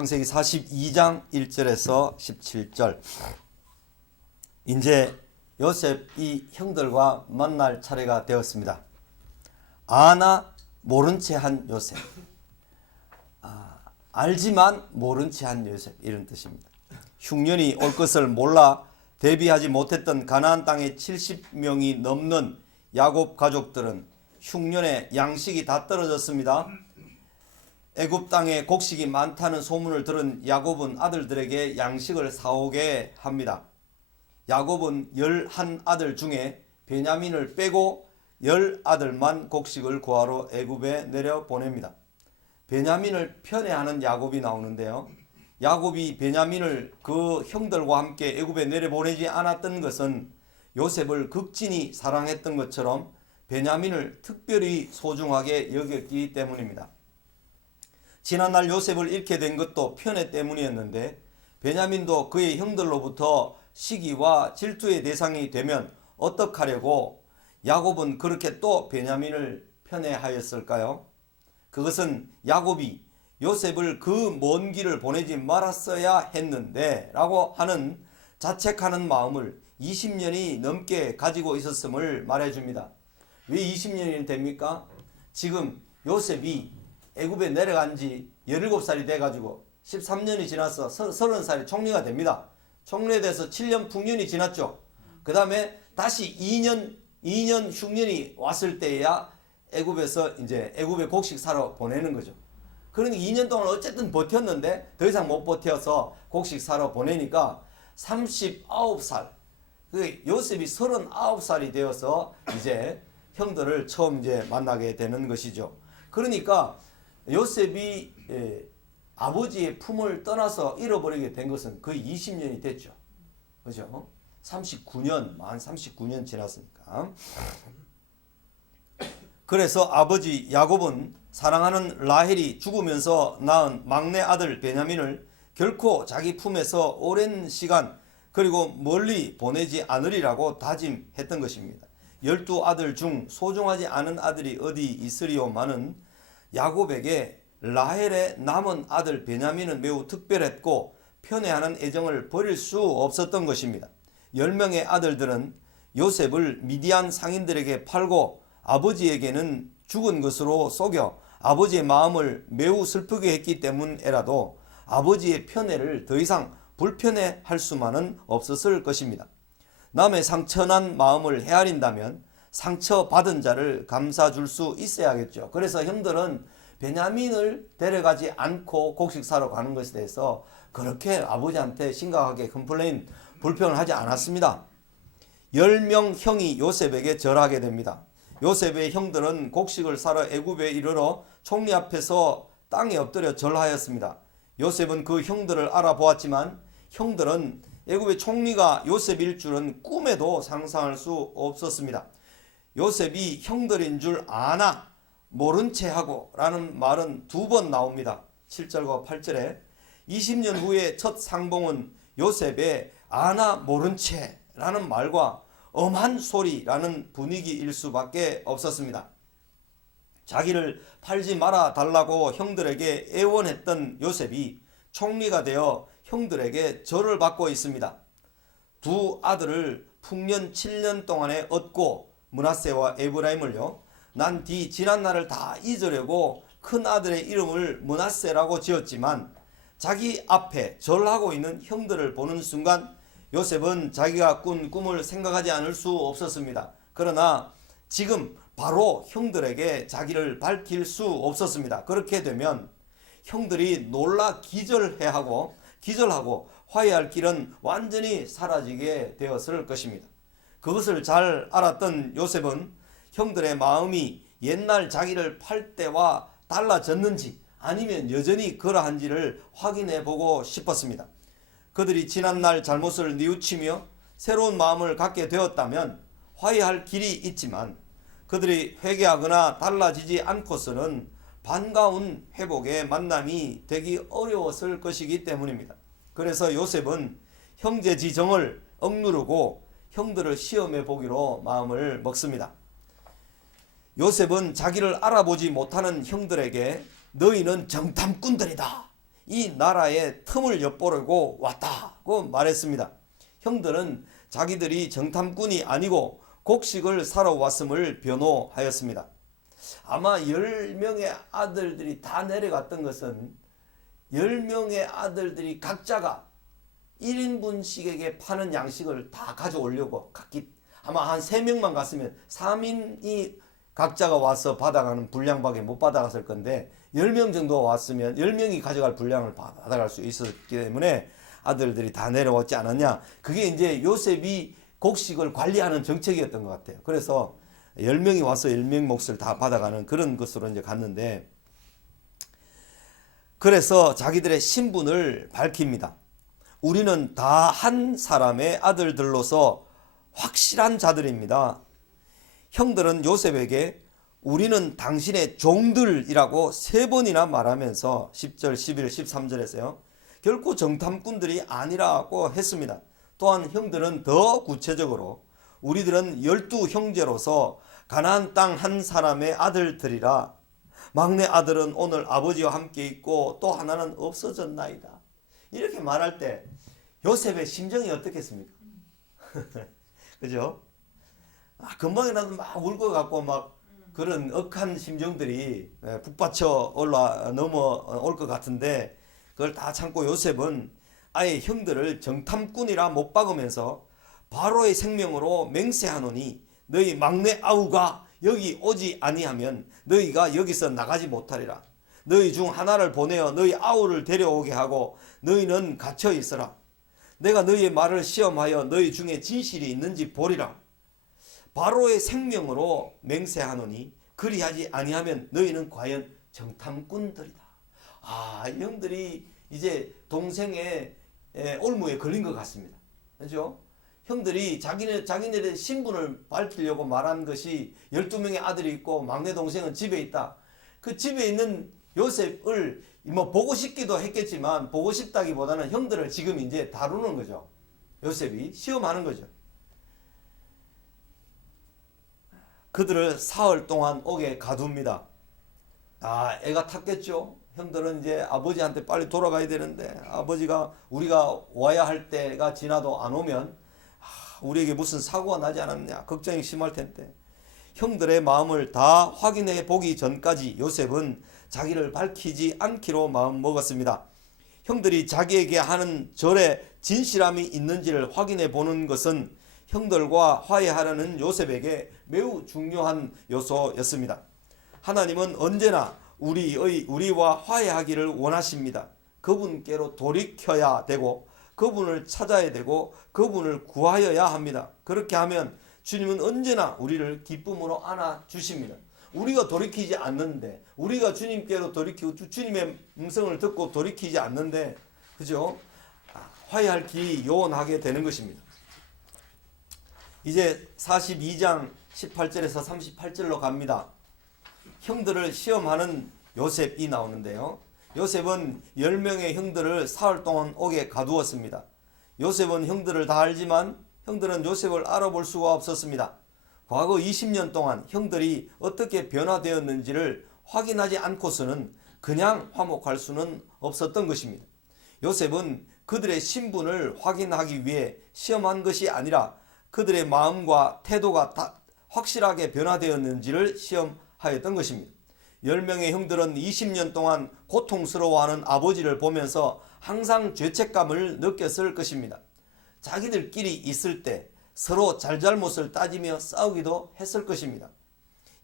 창세기 42장 1절에서 17절. 이제 요셉이 형들과 만날 차례가 되었습니다. 아나 모른 채 한 요셉. 알지만 모른 채 한 요셉, 이런 뜻입니다. 흉년이 올 것을 몰라 대비하지 못했던 가나안 땅의 70명이 넘는 야곱 가족들은 흉년에 양식이 다 떨어졌습니다. 애굽 땅에 곡식이 많다는 소문을 들은 야곱은 아들들에게 양식을 사오게 합니다. 야곱은 11아들 중에 베냐민을 빼고 10아들만 곡식을 구하러 애굽에 내려보냅니다. 베냐민을 편애하는 야곱이 나오는데요. 야곱이 베냐민을 그 형들과 함께 애굽에 내려보내지 않았던 것은 요셉을 극진히 사랑했던 것처럼 베냐민을 특별히 소중하게 여겼기 때문입니다. 지난날 요셉을 잃게 된 것도 편애 때문이었는데 베냐민도 그의 형들로부터 시기와 질투의 대상이 되면 어떡하려고 야곱은 그렇게 또 베냐민을 편애하였을까요? 그것은 야곱이 요셉을 그 먼 길을 보내지 말았어야 했는데 라고 하는 자책하는 마음을 20년이 넘게 가지고 있었음을 말해줍니다. 왜 20년이 됩니까? 지금 요셉이 애굽에 내려간 지 17살이 돼가지고 13년이 지나서 30살이 총리가 됩니다. 총리돼서 7년 풍년이 지났죠. 그 다음에 다시 2년 흉년이 왔을 때야 애굽에서 이제 애굽에 곡식 사러 보내는 거죠. 그러니까 2년 동안 어쨌든 버텼는데 더 이상 못 버텨서 곡식 사러 보내니까 39살, 그 요셉이 39살이 되어서 이제 형들을 처음 이제 만나게 되는 것이죠. 그러니까 요셉이 아버지의 품을 떠나서 잃어버리게 된 것은 거의 20년이 됐죠. 그죠? 39년, 만 39년 지났으니까. 그래서 아버지 야곱은 사랑하는 라헬이 죽으면서 낳은 막내 아들 베냐민을 결코 자기 품에서 오랜 시간 그리고 멀리 보내지 않으리라고 다짐했던 것입니다. 12아들 중 소중하지 않은 아들이 어디 있으리오마는 야곱에게 라헬의 남은 아들 베냐민은 매우 특별했고 편애하는 애정을 버릴 수 없었던 것입니다. 10명의 아들들은 요셉을 미디안 상인들에게 팔고 아버지에게는 죽은 것으로 속여 아버지의 마음을 매우 슬프게 했기 때문에라도 아버지의 편애를 더 이상 불편해할 수만은 없었을 것입니다. 남의 상처난 마음을 헤아린다면 상처받은 자를 감싸줄 수 있어야겠죠. 그래서 형들은 베냐민을 데려가지 않고 곡식 사러 가는 것에 대해서 그렇게 아버지한테 심각하게 컴플레인, 불평을 하지 않았습니다. 10명 형이 요셉에게 절하게 됩니다. 요셉의 형들은 곡식을 사러 애굽에 이르러 총리 앞에서 땅에 엎드려 절하였습니다. 요셉은 그 형들을 알아보았지만 형들은 애굽의 총리가 요셉일 줄은 꿈에도 상상할 수 없었습니다. 요셉이 형들인 줄 아나 모른 채 하고 라는 말은 2번 나옵니다. 7절과 8절에 20년 후에 첫 상봉은 요셉의 아나 모른 채 라는 말과 엄한 소리라는 분위기일 수밖에 없었습니다. 자기를 팔지 말아 달라고 형들에게 애원했던 요셉이 총리가 되어 형들에게 절을 받고 있습니다. 두 아들을 풍년 7년 동안에 얻고 므낫세와 에브라임을요, 난 뒤 지난 날을 다 잊으려고 큰 아들의 이름을 므낫세라고 지었지만 자기 앞에 절하고 있는 형들을 보는 순간 요셉은 자기가 꾼 꿈을 생각하지 않을 수 없었습니다. 그러나 지금 바로 형들에게 자기를 밝힐 수 없었습니다. 그렇게 되면 형들이 놀라 기절하고 화해할 길은 완전히 사라지게 되었을 것입니다. 그것을 잘 알았던 요셉은 형들의 마음이 옛날 자기를 팔 때와 달라졌는지 아니면 여전히 그러한지를 확인해 보고 싶었습니다. 그들이 지난날 잘못을 뉘우치며 새로운 마음을 갖게 되었다면 화해할 길이 있지만 그들이 회개하거나 달라지지 않고서는 반가운 회복의 만남이 되기 어려웠을 것이기 때문입니다. 그래서 요셉은 형제 지정을 억누르고 형들을 시험해 보기로 마음을 먹습니다. 요셉은 자기를 알아보지 못하는 형들에게 너희는 정탐꾼들이다, 이 나라의 틈을 엿보려고 왔다고 말했습니다. 형들은 자기들이 정탐꾼이 아니고 곡식을 사러 왔음을 변호하였습니다. 아마 10명의 아들들이 다 내려갔던 것은 10명의 아들들이 각자가 1인분씩에게 파는 양식을 다 가져오려고 갔기, 아마 한 3명만 갔으면 3인이 각자가 와서 받아가는 분량밖에 못 받아갔을 건데 10명 정도 왔으면 10명이 가져갈 분량을 받아갈 수 있었기 때문에 아들들이 다 내려왔지 않았냐. 그게 이제 요셉이 곡식을 관리하는 정책이었던 것 같아요. 그래서 10명이 와서 10명 몫을 다 받아가는 그런 것으로 이제 갔는데, 그래서 자기들의 신분을 밝힙니다. 우리는 다 한 사람의 아들들로서 확실한 자들입니다. 형들은 요셉에게 우리는 당신의 종들이라고 3번이나 말하면서 10절, 11, 13절에서요. 결코 정탐꾼들이 아니라고 했습니다. 또한 형들은 더 구체적으로 우리들은 12형제로서 가나안 땅 한 사람의 아들들이라 막내 아들은 오늘 아버지와 함께 있고 또 하나는 없어졌나이다. 이렇게 말할 때 요셉의 심정이 어떻겠습니까? 그죠? 금방이라도 막 울 것 같고 막 그런 억한 심정들이 북받쳐 넘어올 것 같은데, 그걸 다 참고 요셉은 아예 형들을 정탐꾼이라 못 박으면서 바로의 생명으로 맹세하노니 너희 막내 아우가 여기 오지 아니하면 너희가 여기서 나가지 못하리라. 너희 중 하나를 보내어 너희 아우를 데려오게 하고 너희는 갇혀 있어라. 내가 너희의 말을 시험하여 너희 중에 진실이 있는지 보리라. 바로의 생명으로 맹세하노니 그리하지 아니하면 너희는 과연 정탐꾼들이다. 형들이 이제 동생의 올무에 걸린 것 같습니다. 그렇죠? 형들이 자기네들의 신분을 밝히려고 말한 것이 12명의 아들이 있고 막내 동생은 집에 있다. 그 집에 있는 요셉을 보고 싶기도 했겠지만 보고 싶다기보다는 형들을 지금 이제 다루는 거죠. 요셉이 시험하는 거죠. 그들을 사흘 동안 옥에 가둡니다. 애가 탔겠죠. 형들은 이제 아버지한테 빨리 돌아가야 되는데 아버지가 우리가 와야 할 때가 지나도 안 오면 우리에게 무슨 사고가 나지 않았냐 걱정이 심할 텐데, 형들의 마음을 다 확인해 보기 전까지 요셉은 자기를 밝히지 않기로 마음 먹었습니다. 형들이 자기에게 하는 절에 진실함이 있는지를 확인해 보는 것은 형들과 화해하려는 요셉에게 매우 중요한 요소였습니다. 하나님은 언제나 우리와 화해하기를 원하십니다. 그분께로 돌이켜야 되고 그분을 찾아야 되고 그분을 구하여야 합니다. 그렇게 하면 주님은 언제나 우리를 기쁨으로 안아주십니다. 우리가 돌이키지 않는데, 우리가 주님께로 돌이키고 주님의 음성을 듣고 돌이키지 않는데, 그죠? 화해할 길이 요원하게 되는 것입니다. 이제 42장 18절에서 38절로 갑니다. 형들을 시험하는 요셉이 나오는데요. 요셉은 10명의 형들을 사흘 동안 옥에 가두었습니다. 요셉은 형들을 다 알지만 형들은 요셉을 알아볼 수가 없었습니다. 과거 20년 동안 형들이 어떻게 변화되었는지를 확인하지 않고서는 그냥 화목할 수는 없었던 것입니다. 요셉은 그들의 신분을 확인하기 위해 시험한 것이 아니라 그들의 마음과 태도가 다 확실하게 변화되었는지를 시험하였던 것입니다. 10명의 형들은 20년 동안 고통스러워하는 아버지를 보면서 항상 죄책감을 느꼈을 것입니다. 자기들끼리 있을 때 서로 잘잘못을 따지며 싸우기도 했을 것입니다.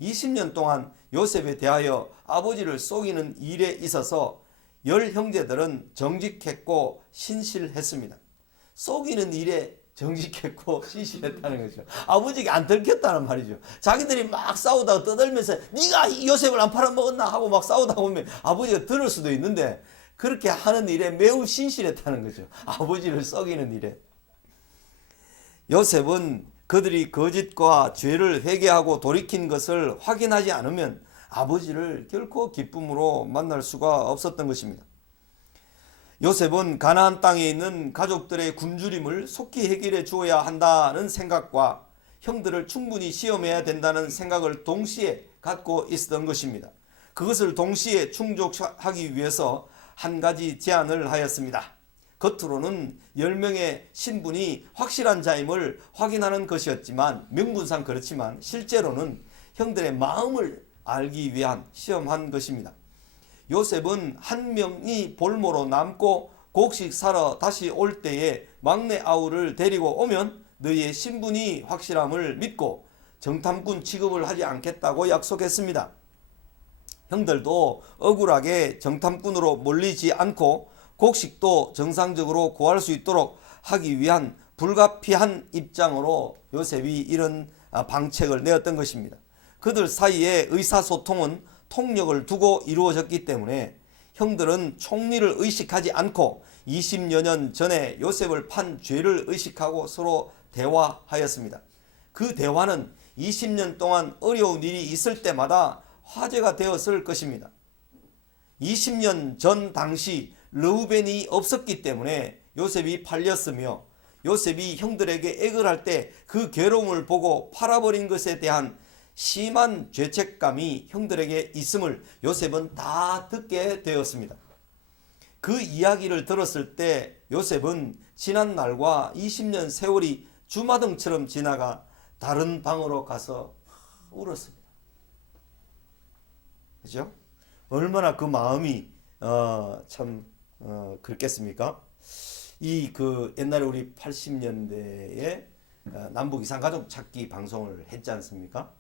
20년 동안 요셉에 대하여 아버지를 속이는 일에 있어서 10 형제들은 정직했고 신실했습니다. 속이는 일에 정직했고 신실했다는 거죠. 아버지가 안 들켰다는 말이죠. 자기들이 막 싸우다가 떠들면서 네가 요셉을 안 팔아먹었나 하고 막 싸우다 보면 아버지가 들을 수도 있는데 그렇게 하는 일에 매우 신실했다는 거죠. 아버지를 속이는 일에. 요셉은 그들이 거짓과 죄를 회개하고 돌이킨 것을 확인하지 않으면 아버지를 결코 기쁨으로 만날 수가 없었던 것입니다. 요셉은 가나안 땅에 있는 가족들의 굶주림을 속히 해결해 주어야 한다는 생각과 형들을 충분히 시험해야 된다는 생각을 동시에 갖고 있었던 것입니다. 그것을 동시에 충족하기 위해서 한 가지 제안을 하였습니다. 겉으로는 10명의 신분이 확실한 자임을 확인하는 것이었지만, 명분상 그렇지만 실제로는 형들의 마음을 알기 위한 시험한 것입니다. 요셉은 한 명이 볼모로 남고 곡식 사러 다시 올 때에 막내 아우를 데리고 오면 너희의 신분이 확실함을 믿고 정탐꾼 취급을 하지 않겠다고 약속했습니다. 형들도 억울하게 정탐꾼으로 몰리지 않고 곡식도 정상적으로 구할 수 있도록 하기 위한 불가피한 입장으로 요셉이 이런 방책을 내었던 것입니다. 그들 사이의 의사소통은 통력을 두고 이루어졌기 때문에 형들은 총리를 의식하지 않고 20여 년 전에 요셉을 판 죄를 의식하고 서로 대화하였습니다. 그 대화는 20년 동안 어려운 일이 있을 때마다 화제가 되었을 것입니다. 20년 전 당시 르우벤이 없었기 때문에 요셉이 팔렸으며, 요셉이 형들에게 액을 할 때 그 괴로움을 보고 팔아버린 것에 대한 심한 죄책감이 형들에게 있음을 요셉은 다 듣게 되었습니다. 그 이야기를 들었을 때 요셉은 지난 날과 20년 세월이 주마등처럼 지나가 다른 방으로 가서 울었습니다. 그죠? 얼마나 그 마음이 그렇겠습니까? 이 그 옛날에 우리 80년대에 남북 이산 가족 찾기 방송을 했지 않습니까?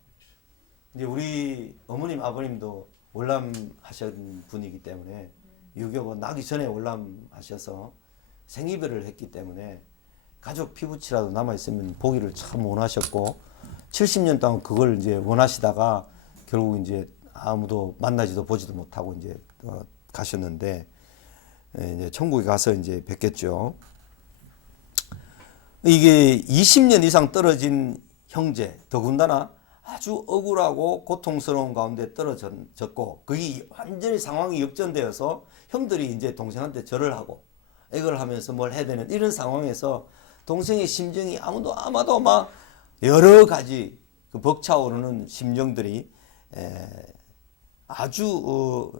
이제 우리 어머님 아버님도 월남하신 분이기 때문에 유교가 나기 전에 월남하셔서 생이별을 했기 때문에 가족 피부치라도 남아 있으면 보기를 참 원하셨고, 70년 동안 그걸 이제 원하시다가 결국 이제 아무도 만나지도 보지도 못하고 이제 가셨는데, 이제 천국에 가서 이제 뵙겠죠. 이게 20년 이상 떨어진 형제, 더군다나 아주 억울하고 고통스러운 가운데 떨어졌고, 그게 완전히 상황이 역전되어서 형들이 이제 동생한테 절을 하고 액을 하면서 뭘 해야 되는 이런 상황에서 동생의 심정이 아마도 막 여러 가지 그 벅차오르는 심정들이 아주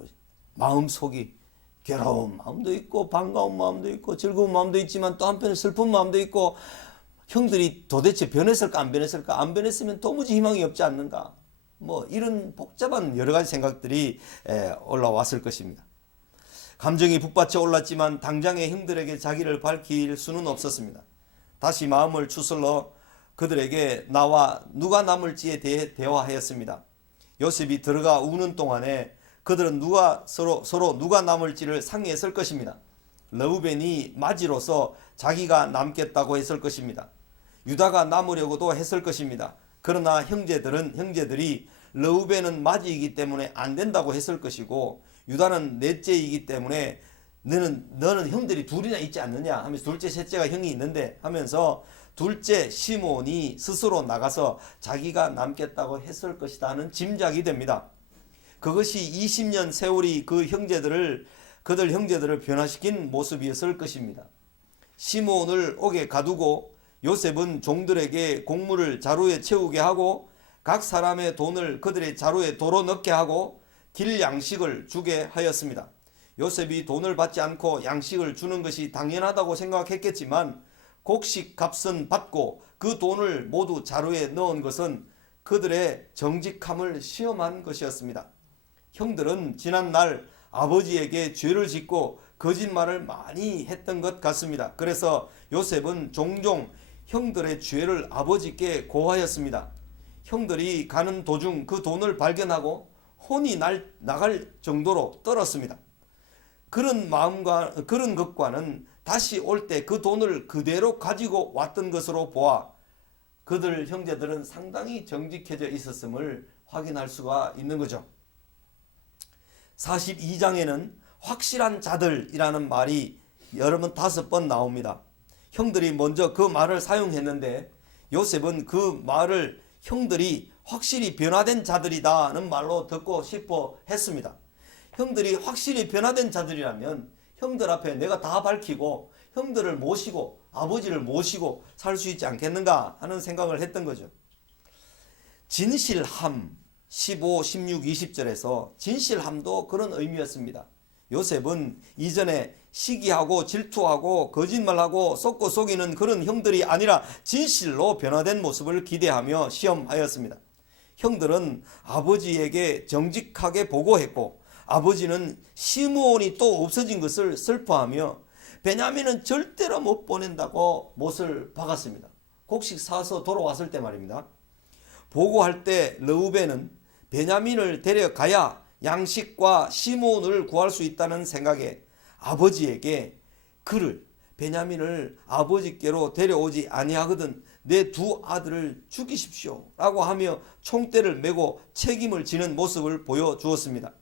마음속이 괴로운 마음도 있고 반가운 마음도 있고 즐거운 마음도 있지만 또 한편에 슬픈 마음도 있고, 형들이 도대체 변했을까 안 변했을까, 안 변했으면 도무지 희망이 없지 않는가, 뭐 이런 복잡한 여러 가지 생각들이 올라왔을 것입니다. 감정이 북받쳐 올랐지만 당장의 형들에게 자기를 밝힐 수는 없었습니다. 다시 마음을 추슬러 그들에게 나와 누가 남을지에 대해 대화하였습니다. 요셉이 들어가 우는 동안에 그들은 서로 누가 남을지를 상의했을 것입니다. 르우벤이 맞이로서 자기가 남겠다고 했을 것입니다. 유다가 남으려고도 했을 것입니다. 그러나 형제들이 르우벤은 맞이이기 때문에 안 된다고 했을 것이고, 유다는 넷째이기 때문에 너는 형들이 둘이나 있지 않느냐 하면서, 둘째 셋째가 형이 있는데 하면서 둘째 시몬이 스스로 나가서 자기가 남겠다고 했을 것이다 하는 짐작이 됩니다. 그것이 20년 세월이 그들 형제들을 변화시킨 모습이었을 것입니다. 시몬을 옥에 가두고 요셉은 종들에게 곡물을 자루에 채우게 하고 각 사람의 돈을 그들의 자루에 도로 넣게 하고 길 양식을 주게 하였습니다. 요셉이 돈을 받지 않고 양식을 주는 것이 당연하다고 생각했겠지만, 곡식 값은 받고 그 돈을 모두 자루에 넣은 것은 그들의 정직함을 시험한 것이었습니다. 형들은 지난날 아버지에게 죄를 짓고 거짓말을 많이 했던 것 같습니다. 그래서 요셉은 종종 형들의 죄를 아버지께 고하였습니다. 형들이 가는 도중 그 돈을 발견하고 혼이 나갈 정도로 떨었습니다. 그런 것과는 다시 올 때 그 돈을 그대로 가지고 왔던 것으로 보아 그들 형제들은 상당히 정직해져 있었음을 확인할 수가 있는 거죠. 42장에는 확실한 자들이라는 말이 여러 번 5번 나옵니다. 형들이 먼저 그 말을 사용했는데 요셉은 그 말을 형들이 확실히 변화된 자들이다는 말로 듣고 싶어 했습니다. 형들이 확실히 변화된 자들이라면 형들 앞에 내가 다 밝히고 형들을 모시고 아버지를 모시고 살 수 있지 않겠는가 하는 생각을 했던 거죠. 진실함 15, 16, 20절에서 진실함도 그런 의미였습니다. 요셉은 이전에 시기하고 질투하고 거짓말하고 속고 속이는 그런 형들이 아니라 진실로 변화된 모습을 기대하며 시험하였습니다. 형들은 아버지에게 정직하게 보고했고 아버지는 시므온이 또 없어진 것을 슬퍼하며 베냐민은 절대로 못 보낸다고 못을 박았습니다. 곡식 사서 돌아왔을 때 말입니다. 보고할 때 르우벤은 베냐민을 데려가야 양식과 시므온을 구할 수 있다는 생각에 아버지에게 그를 베냐민을 아버지께로 데려오지 아니하거든 내 두 아들을 죽이십시오 라고 하며 총대를 메고 책임을 지는 모습을 보여주었습니다.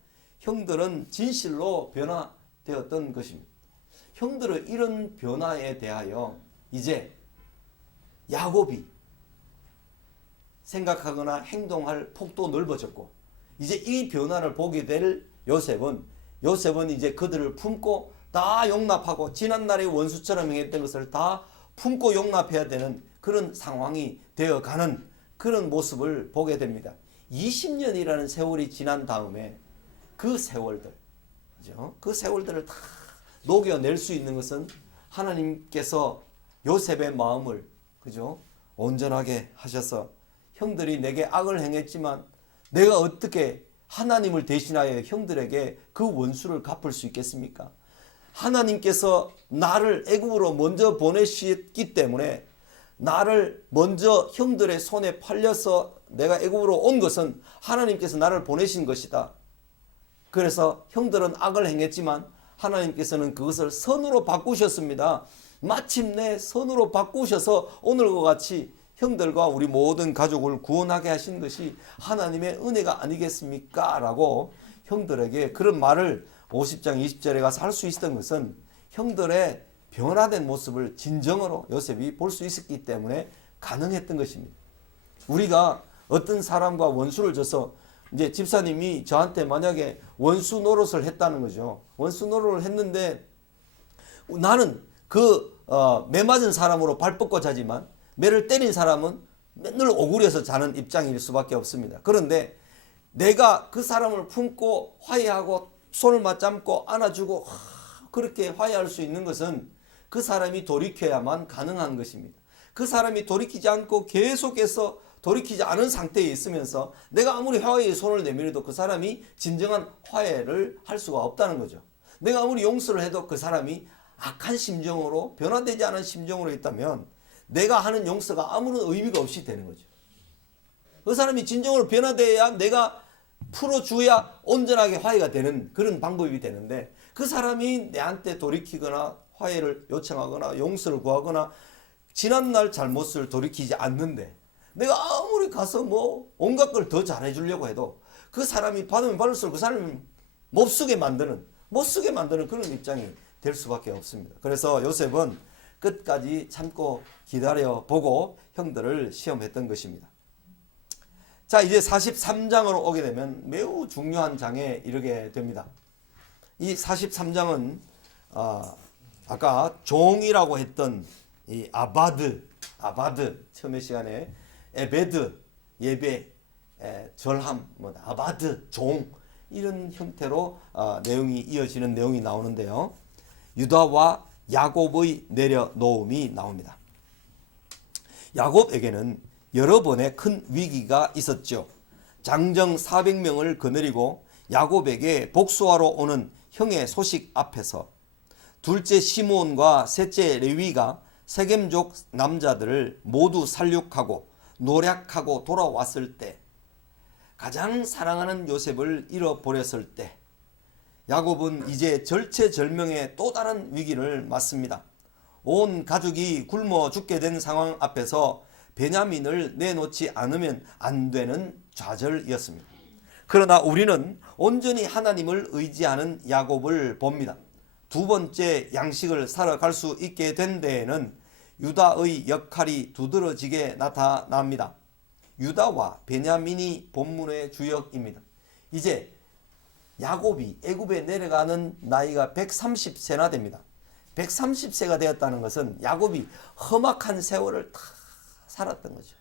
형들은 진실로 변화되었던 것입니다. 형들의 이런 변화에 대하여 이제 야곱이 생각하거나 행동할 폭도 넓어졌고 이제 이 변화를 보게 될 요셉은 이제 그들을 품고 다 용납하고 지난날의 원수처럼 행했던 것을 다 품고 용납해야 되는 그런 상황이 되어가는 그런 모습을 보게 됩니다. 20년이라는 세월이 지난 다음에 그 세월들, 그죠? 그 세월들을 다 녹여낼 수 있는 것은 하나님께서 요셉의 마음을, 그죠? 온전하게 하셔서 형들이 내게 악을 행했지만 내가 어떻게 하나님을 대신하여 형들에게 그 원수를 갚을 수 있겠습니까? 하나님께서 나를 애굽으로 먼저 보내셨기 때문에 나를 먼저 형들의 손에 팔려서 내가 애굽으로 온 것은 하나님께서 나를 보내신 것이다. 그래서 형들은 악을 행했지만 하나님께서는 그것을 선으로 바꾸셨습니다. 마침내 선으로 바꾸셔서 오늘과 같이 형들과 우리 모든 가족을 구원하게 하신 것이 하나님의 은혜가 아니겠습니까? 라고 형들에게 그런 말을 50장 20절에 가서 할 수 있었던 것은 형들의 변화된 모습을 진정으로 요셉이 볼 수 있었기 때문에 가능했던 것입니다. 우리가 어떤 사람과 원수를 져서 이제 집사님이 저한테 만약에 원수 노릇을 했다는 거죠. 원수 노릇을 했는데 나는 매 맞은 사람으로 발 뻗고 자지만 매를 때린 사람은 맨날 오그려서 자는 입장일 수밖에 없습니다. 그런데 내가 그 사람을 품고 화해하고 손을 맞잡고 안아주고 그렇게 화해할 수 있는 것은 그 사람이 돌이켜야만 가능한 것입니다. 그 사람이 돌이키지 않고 계속해서 돌이키지 않은 상태에 있으면서 내가 아무리 화해의 손을 내밀어도 그 사람이 진정한 화해를 할 수가 없다는 거죠. 내가 아무리 용서를 해도 그 사람이 악한 심정으로 변화되지 않은 심정으로 있다면 내가 하는 용서가 아무런 의미가 없이 되는 거죠. 그 사람이 진정으로 변화돼야 내가 풀어줘야 온전하게 화해가 되는 그런 방법이 되는데 그 사람이 내한테 돌이키거나 화해를 요청하거나 용서를 구하거나 지난날 잘못을 돌이키지 않는데 내가 아무리 가서 온갖 걸 더 잘해주려고 해도 그 사람이 받으면 받을수록 그 사람이 못 쓰게 만드는 그런 입장이 될 수밖에 없습니다. 그래서 요셉은 끝까지 참고 기다려보고 형들을 시험했던 것입니다. 자, 이제 43장으로 오게 되면 매우 중요한 장에 이르게 됩니다. 이 43장은 아까 종이라고 했던 이 아바드 처음의 시간에 에베드 예배 절함 아바드 종 이런 형태로 내용이 이어지는 내용이 나오는데요. 유다와 야곱의 내려놓음이 나옵니다. 야곱에게는 여러 번의 큰 위기가 있었죠. 장정 400명을 거느리고 야곱에게 복수하러 오는 형의 소식 앞에서 둘째 시므온과 셋째 레위가 세겜족 남자들을 모두 살육하고 노략하고 돌아왔을 때 가장 사랑하는 요셉을 잃어버렸을 때 야곱은 이제 절체절명의 또 다른 위기를 맞습니다. 온 가족이 굶어 죽게 된 상황 앞에서 베냐민을 내놓지 않으면 안 되는 좌절이었습니다. 그러나 우리는 온전히 하나님을 의지하는 야곱을 봅니다. 두 번째 양식을 사러 갈 수 있게 된 데에는 유다의 역할이 두드러지게 나타납니다. 유다와 베냐민이 본문의 주역입니다. 이제 야곱이 애굽에 내려가는 나이가 130세나 됩니다. 130세가 되었다는 것은 야곱이 험악한 세월을 다 살았던 거죠.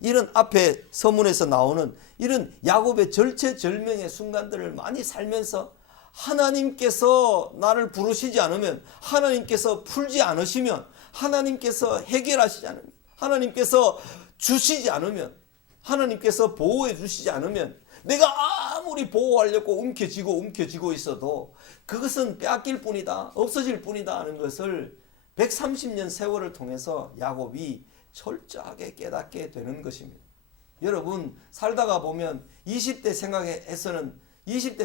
이런 앞에 서문에서 나오는 이런 야곱의 절체절명의 순간들을 많이 살면서 하나님께서 나를 부르시지 않으면, 하나님께서 풀지 않으시면, 하나님께서 해결하시지 않으면, 하나님께서 주시지 않으면, 하나님께서 보호해 주시지 않으면, 내가 아무리 보호하려고 움켜쥐고 있어도 그것은 빼앗길 뿐이다, 없어질 뿐이다 하는 것을 130년 세월을 통해서 야곱이 철저하게 깨닫게 되는 것입니다. 여러분, 살다가 보면 20대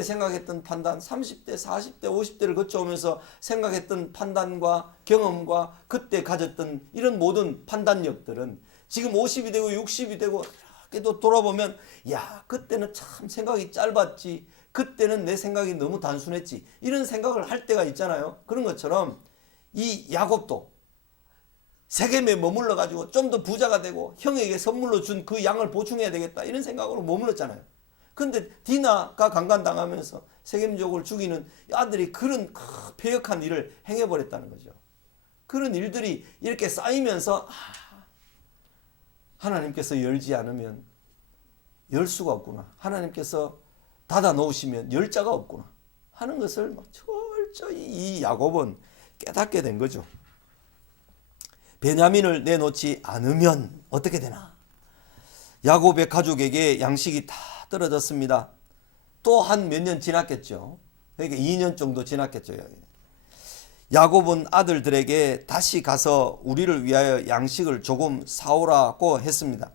생각했던 판단, 30대, 40대, 50대를 거쳐오면서 생각했던 판단과 경험과 그때 가졌던 이런 모든 판단력들은 지금 50이 되고 60이 되고 이렇게 또 돌아보면, 야, 그때는 참 생각이 짧았지, 그때는 내 생각이 너무 단순했지, 이런 생각을 할 때가 있잖아요. 그런 것처럼 이 야곱도 세겜에 머물러 가지고 좀 더 부자가 되고 형에게 선물로 준 그 양을 보충해야 되겠다, 이런 생각으로 머물렀잖아요. 근데 디나가 강간당하면서 세겜족을 죽이는 아들이 그런 패역한 일을 행해버렸다는 거죠. 그런 일들이 이렇게 쌓이면서 하나님께서 열지 않으면 열 수가 없구나, 하나님께서 닫아 놓으시면 열 자가 없구나 하는 것을 철저히 이 야곱은 깨닫게 된 거죠. 베냐민을 내놓지 않으면 어떻게 되나? 야곱의 가족에게 양식이 다 떨어졌습니다. 또 한 몇 년 지났겠죠. 그러니까 2년 정도 지났겠죠. 야곱은 아들들에게 다시 가서 우리를 위하여 양식을 조금 사오라고 했습니다.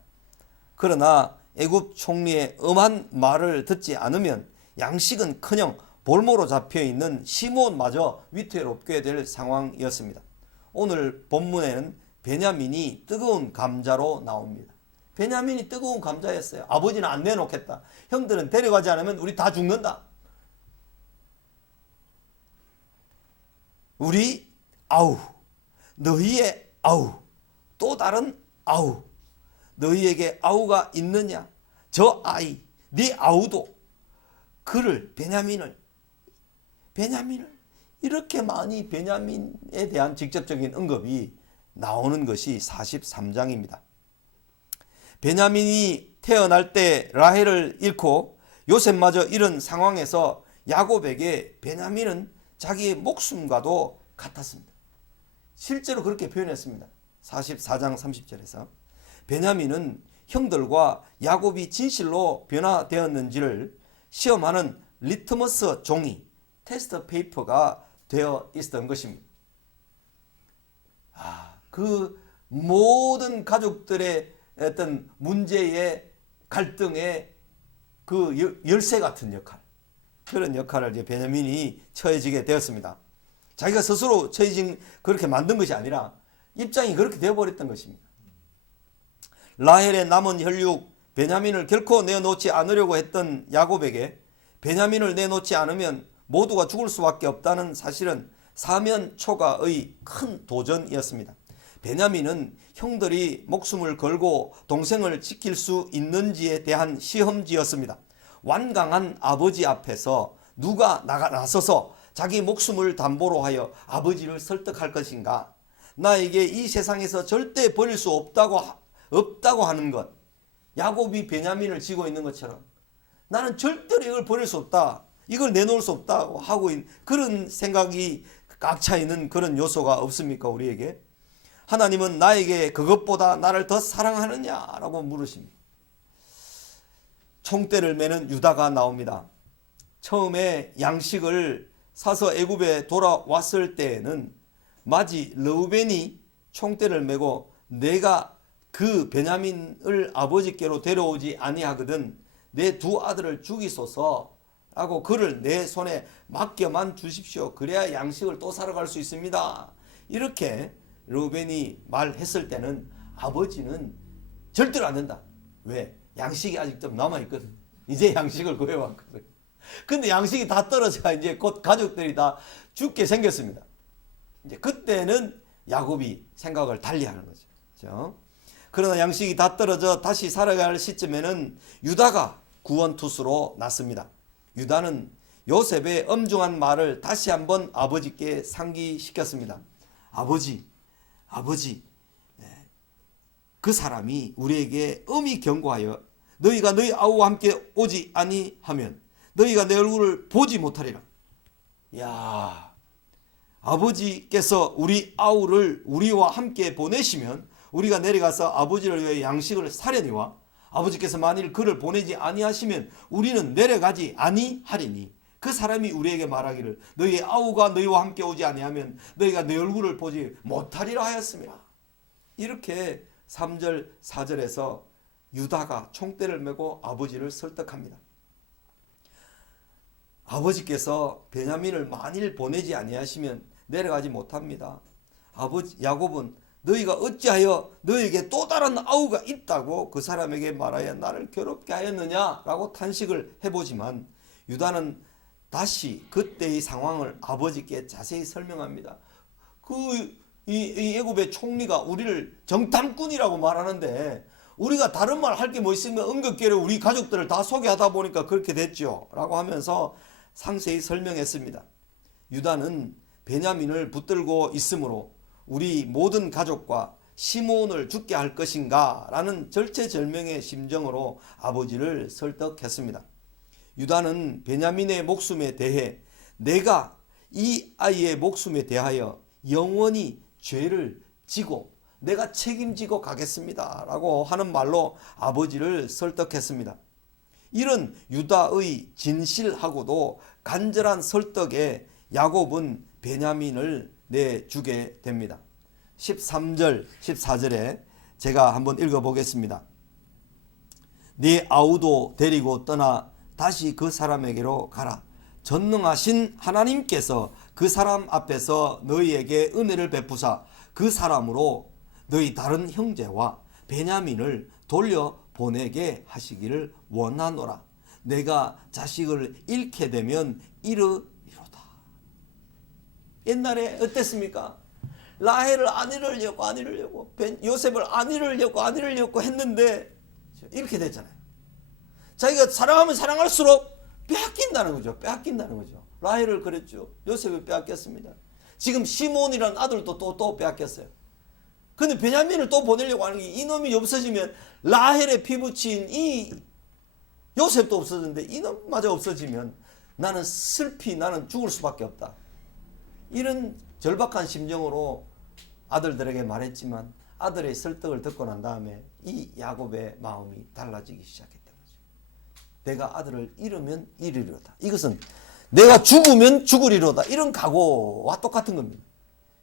그러나 애굽 총리의 엄한 말을 듣지 않으면 양식은커녕 볼모로 잡혀있는 시몬마저 위태롭게 될 상황이었습니다. 오늘 본문에는 베냐민이 뜨거운 감자로 나옵니다. 베냐민이 뜨거운 감자였어요. 아버지는 안 내놓겠다, 형들은 데려가지 않으면 우리 다 죽는다, 우리 아우, 너희의 아우, 또 다른 아우, 너희에게 아우가 있느냐, 저 아이, 네 아우도 그를, 베냐민을 이렇게 많이 베냐민에 대한 직접적인 언급이 나오는 것이 43장입니다. 베냐민이 태어날 때 라헬을 잃고 요셉마저 잃은 상황에서 야곱에게 베냐민은 자기의 목숨과도 같았습니다. 실제로 그렇게 표현했습니다. 44장 30절에서 베냐민은 형들과 야곱이 진실로 변화되었는지를 시험하는 리트머스 종이, 테스트 페이퍼가 되어 있었던 것입니다. 그 모든 가족들의 어떤 문제의 갈등의 그 열쇠 같은 역할, 그런 역할을 이제 베냐민이 처해지게 되었습니다. 자기가 스스로 처해진, 그렇게 만든 것이 아니라 입장이 그렇게 되어버렸던 것입니다. 라헬의 남은 혈육 베냐민을 결코 내놓지 않으려고 했던 야곱에게 베냐민을 내놓지 않으면 모두가 죽을 수밖에 없다는 사실은 사면초가의 큰 도전이었습니다. 베냐민은 형들이 목숨을 걸고 동생을 지킬 수 있는지에 대한 시험지였습니다. 완강한 아버지 앞에서 누가 나서서 자기 목숨을 담보로 하여 아버지를 설득할 것인가? 나에게 이 세상에서 절대 버릴 수 없다고 하는 것, 야곱이 베냐민을 쥐고 있는 것처럼 나는 절대로 이걸 버릴 수 없다, 이걸 내놓을 수 없다고 하고 있는 그런 생각이 꽉 차 있는 그런 요소가 없습니까? 우리에게 하나님은 나에게 그것보다 나를 더 사랑하느냐라고 물으십니다. 총대를 매는 유다가 나옵니다. 처음에 양식을 사서 애굽에 돌아왔을 때에는 마지 르우벤이 총대를 메고 내가 그 베냐민을 아버지께로 데려오지 아니하거든 내 두 아들을 죽이소서 라고 그를 내 손에 맡겨만 주십시오. 그래야 양식을 또 사러 갈 수 있습니다. 이렇게 르우벤이 말했을 때는 아버지는 절대로 안 된다. 왜? 양식이 아직 좀 남아있거든. 이제 양식을 구해왔거든. 근데 양식이 다 떨어져 이제 곧 가족들이 다 죽게 생겼습니다. 이제 그때는 야곱이 생각을 달리하는 거죠. 그렇죠? 그러나 양식이 다 떨어져 다시 살아갈 시점에는 유다가 구원투수로 났습니다. 유다는 요셉의 엄중한 말을 다시 한번 아버지께 상기시켰습니다. 아버지, 그 사람이 우리에게 엄히 경고하여 너희가 너희 아우와 함께 오지 아니하면 너희가 내 얼굴을 보지 못하리라. 야, 아버지께서 우리 아우를 우리와 함께 보내시면 우리가 내려가서 아버지를 위해 양식을 사려니와 아버지께서 만일 그를 보내지 아니하시면 우리는 내려가지 아니하리니 그 사람이 우리에게 말하기를 너희의 아우가 너희와 함께 오지 아니하면 너희가 내 얼굴을 보지 못하리라 하였습니다. 이렇게 3절 4절에서 유다가 총대를 메고 아버지를 설득합니다. 아버지께서 베냐민을 만일 보내지 아니하시면 내려가지 못합니다. 아버지 야곱은 너희가 어찌하여 너에게 또 다른 아우가 있다고 그 사람에게 말하여 나를 괴롭게 하였느냐라고 탄식을 해보지만 유다는 다시 그때의 상황을 아버지께 자세히 설명합니다. 이 애굽의 총리가 우리를 정탐꾼이라고 말하는데 우리가 다른 말 할 게 뭐 있으면 은근결에 우리 가족들을 다 소개하다 보니까 그렇게 됐죠 라고 하면서 상세히 설명했습니다. 유다는 베냐민을 붙들고 있으므로 우리 모든 가족과 시므온을 죽게 할 것인가 라는 절체절명의 심정으로 아버지를 설득했습니다. 유다는 베냐민의 목숨에 대해 내가 이 아이의 목숨에 대하여 영원히 죄를 지고 내가 책임지고 가겠습니다 라고 하는 말로 아버지를 설득했습니다. 이런 유다의 진실하고도 간절한 설득에 야곱은 베냐민을 내주게 됩니다. 13절 14절에 제가 한번 읽어보겠습니다. 네 아우도 데리고 떠나 다시 그 사람에게로 가라. 전능하신 하나님께서 그 사람 앞에서 너희에게 은혜를 베푸사 그 사람으로 너희 다른 형제와 베냐민을 돌려보내게 하시기를 원하노라. 내가 자식을 잃게 되면 이르리로다. 옛날에 어땠습니까? 라헬을 안 잃으려고 요셉을 안 잃으려고 했는데 이렇게 됐잖아요. 자기가 사랑하면 사랑할수록 빼앗긴다는 거죠. 라헬을 그랬죠. 요셉을 빼앗겼습니다. 지금 시몬이라는 아들도 또 빼앗겼어요. 근데 베냐민을 또 보내려고 하는 게 이놈이 없어지면 라헬의 피부친 이 요셉도 없어졌는데 이놈마저 없어지면 나는 나는 죽을 수밖에 없다. 이런 절박한 심정으로 아들들에게 말했지만 아들의 설득을 듣고 난 다음에 이 야곱의 마음이 달라지기 시작했던 거죠. 내가 아들을 잃으면 잃으리로다. 이것은 내가 죽으면 죽으리로다. 이런 각오와 똑같은 겁니다.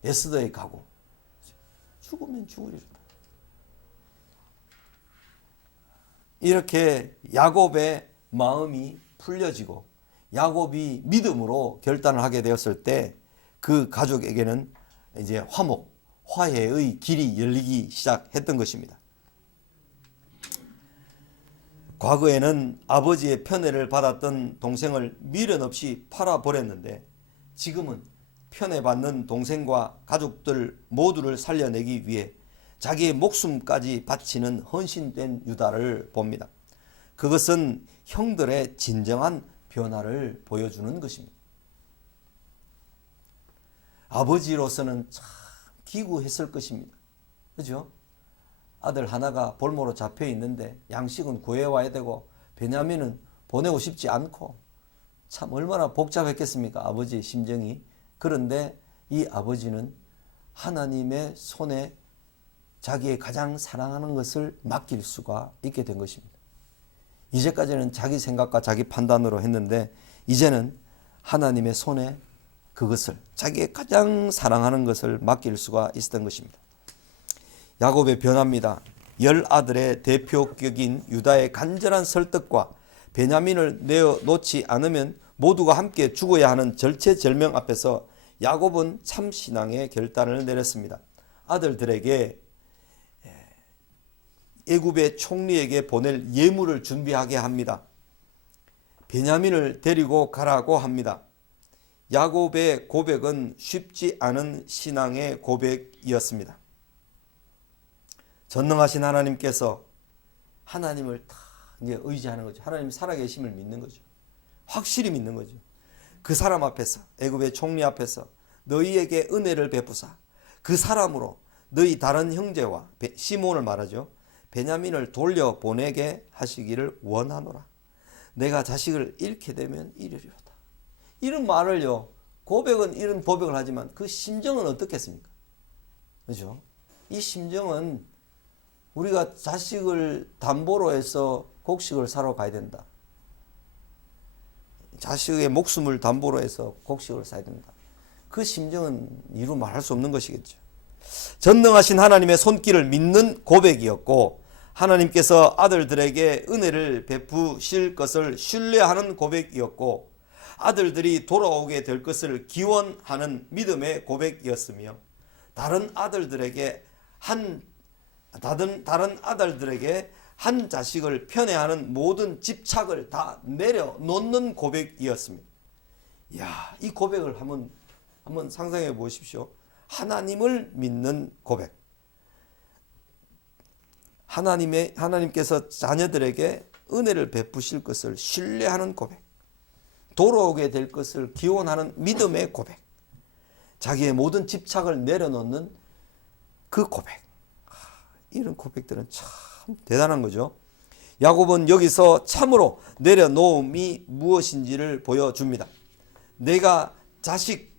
에스더의 각오. 죽으면 죽으리로다. 이렇게 야곱의 마음이 풀려지고 야곱이 믿음으로 결단을 하게 되었을 때 그 가족에게는 이제 화해의 길이 열리기 시작했던 것입니다. 과거에는 아버지의 편애를 받았던 동생을 미련 없이 팔아버렸는데 지금은 편애받는 동생과 가족들 모두를 살려내기 위해 자기의 목숨까지 바치는 헌신된 유다를 봅니다. 그것은 형들의 진정한 변화를 보여주는 것입니다. 아버지로서는 참 기구했을 것입니다. 그죠? 아들 하나가 볼모로 잡혀 있는데 양식은 구해와야 되고 베냐민은 보내고 싶지 않고 참 얼마나 복잡했겠습니까? 아버지의 심정이. 그런데 이 아버지는 하나님의 손에 자기의 가장 사랑하는 것을 맡길 수가 있게 된 것입니다. 이제까지는 자기 생각과 자기 판단으로 했는데 이제는 하나님의 손에 그것을 자기의 가장 사랑하는 것을 맡길 수가 있었던 것입니다. 야곱의 변화입니다. 10아들의 대표격인 유다의 간절한 설득과 베냐민을 내어놓지 않으면 모두가 함께 죽어야 하는 절체절명 앞에서 야곱은 참 신앙의 결단을 내렸습니다. 아들들에게 애굽의 총리에게 보낼 예물을 준비하게 합니다. 베냐민을 데리고 가라고 합니다. 야곱의 고백은 쉽지 않은 신앙의 고백이었습니다. 전능하신 하나님께서 하나님을 다 이제 의지하는 거죠. 하나님 살아계심을 믿는 거죠. 확실히 믿는 거죠. 그 사람 앞에서 애굽의 총리 앞에서 너희에게 은혜를 베푸사 그 사람으로 너희 다른 형제와 시몬을 말하죠. 베냐민을 돌려보내게 하시기를 원하노라. 내가 자식을 잃게 되면 이르리로다. 이런 말을요 고백은 이런 고백을 하지만 그 심정은 어떻겠습니까? 그죠? 이 심정은 우리가 자식을 담보로 해서 곡식을 사러 가야 된다. 자식의 목숨을 담보로 해서 곡식을 사야 된다. 그 심정은 이루 말할 수 없는 것이겠죠. 전능하신 하나님의 손길을 믿는 고백이었고 하나님께서 아들들에게 은혜를 베푸실 것을 신뢰하는 고백이었고 아들들이 돌아오게 될 것을 기원하는 믿음의 고백이었으며 다른 아들들에게 한 자식을 편애하는 모든 집착을 다 내려놓는 고백이었습니다. 이야, 이 고백을 한번 상상해 보십시오. 하나님을 믿는 고백. 하나님께서 자녀들에게 은혜를 베푸실 것을 신뢰하는 고백. 돌아오게 될 것을 기원하는 믿음의 고백. 자기의 모든 집착을 내려놓는 그 고백. 이런 고백들은 참 대단한 거죠. 야곱은 여기서 참으로 내려놓음이 무엇인지를 보여줍니다. 내가 자식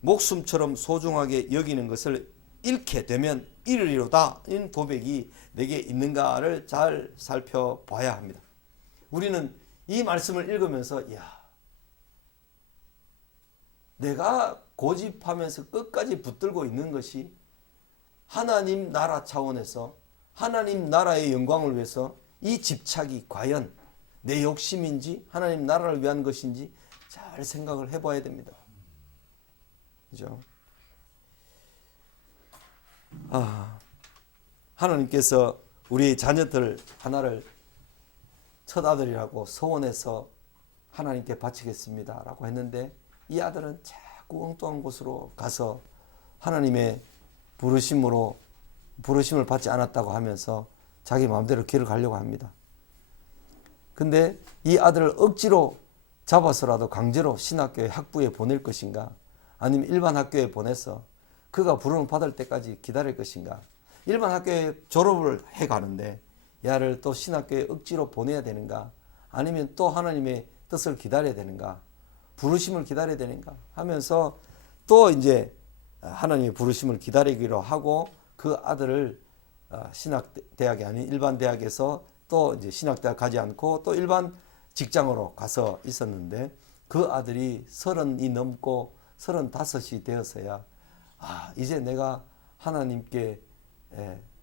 목숨처럼 소중하게 여기는 것을 잃게 되면 이르리로다. 이 고백이 내게 있는가를 잘 살펴봐야 합니다. 우리는 이 말씀을 읽으면서 내가 고집하면서 끝까지 붙들고 있는 것이 하나님 나라 차원에서 하나님 나라의 영광을 위해서 이 집착이 과연 내 욕심인지 하나님 나라를 위한 것인지 잘 생각을 해봐야 됩니다. 그죠? 하나님께서 우리 자녀들 하나를 첫 아들이라고 소원해서 하나님께 바치겠습니다 라고 했는데 이 아들은 자꾸 엉뚱한 곳으로 가서 하나님의 부르심을 받지 않았다고 하면서 자기 마음대로 길을 가려고 합니다. 근데 이 아들을 억지로 잡아서라도 강제로 신학교에 학부에 보낼 것인가 아니면 일반 학교에 보내서 그가 부름을 받을 때까지 기다릴 것인가. 일반 학교에 졸업을 해 가는데 야를 또 신학교에 억지로 보내야 되는가 아니면 또 하나님의 뜻을 기다려야 되는가 부르심을 기다려야 되는가 하면서 또 이제 하나님의 부르심을 기다리기로 하고 그 아들을 신학대학이 아닌 일반 대학에서 또 이제 신학대학 가지 않고 또 일반 직장으로 가서 있었는데 그 아들이 30이 넘고 35이 되어서야 이제 내가 하나님께